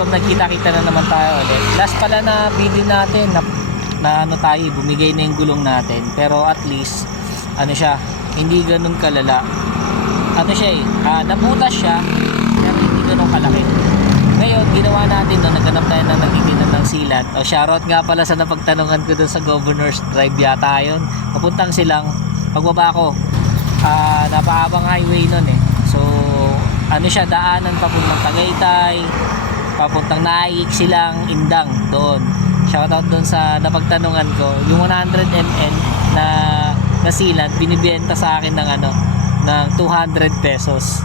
Bam, nagkita-kita na naman tayo ulit. Last pala na video natin na ano tayo, bumigay na yung gulong natin. Pero at least, ano siya, hindi ganun kalala. Ano siya nabutas siya, pero hindi ganun kalaki. Ngayon, ginawa natin doon, naghanap tayo ng nagtitinan ng sealant. O, shoutout nga pala sa napagtanungan ko doon sa Governor's Drive yata yun. Papuntang Silang, pagbaba ko, napahabang highway nun So, ano siya, daanan papuntang Tagaytay, papuntang Naik, Silang, Indang, doon. Shoutout doon sa napagtanungan ko. Yung 100 ml na sealant, binibenta sa akin ng ng 200 pesos.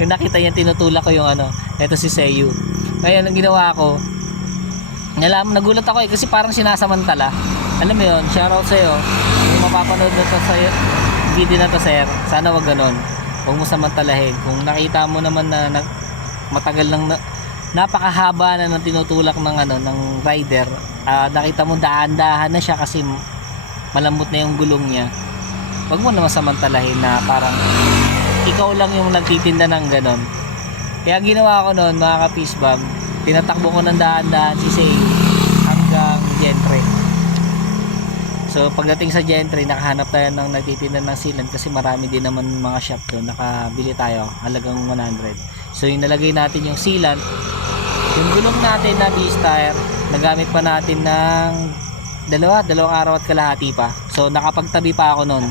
Yung nakita niya, tinutulak ko yung eto si Seiyu. Ngayon, ang ginawa ko, nagulat ako kasi parang sinasamantala. Alam mo yun, shoutout sa'yo. Kung mapapanood na to sa video na to, sir, sana wag ganon. Huwag mo samantalahin. Kung nakita mo naman na matagal lang napakahaba na ng tinutulak ng rider, nakita mo daan-dahan na siya kasi malambot na yung gulong niya, wag mo naman samantalahin na parang ikaw lang yung nagtitinda ng ganon. Kaya ginawa ko noon, mga ka-Peace Bam, tinatakbo ko ng daan-dahan si Say hanggang Gentry. So pagdating sa Gentry, nakahanap tayo ng nagtitinda ng sealant kasi marami din naman mga shop doon. Nakabili tayo halagang 100. So yung nalagay natin yung sealant, yung gulong natin na V-Star, nagamit pa natin ng dalawang araw at kalahati pa. So nakapagtabi pa ako noon.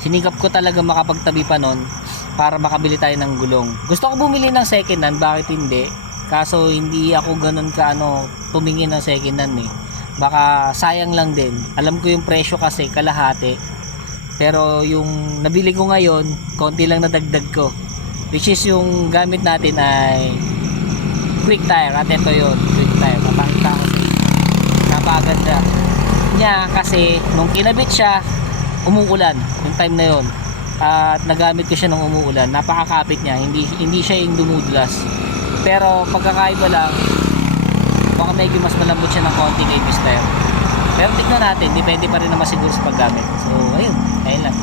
Sinikap ko talaga makapagtabi pa noon para makabili tayo ng gulong. Gusto ko bumili ng second hand, bakit hindi? Kaso hindi ako ganun tumingin ng second hand Baka sayang lang din. Alam ko yung presyo kasi kalahati. Pero yung nabili ko ngayon, konti lang nadagdag ko. Which is yung gamit natin ay quick tire. At ito yun, quick tire. Papakita ko sa inyo. Napakaganda niya kasi nung kinabit siya, umuulan yung time na yon. At nagamit ko siya nung umuulan. Napakakapit niya, hindi siya yung dumudulas. Pero pagkakaiba lang, baka medyo mas malambot siya ng konti kay Mr. Pero tignan natin, depende pa rin naman siguro sa paggamit. So ayun lang.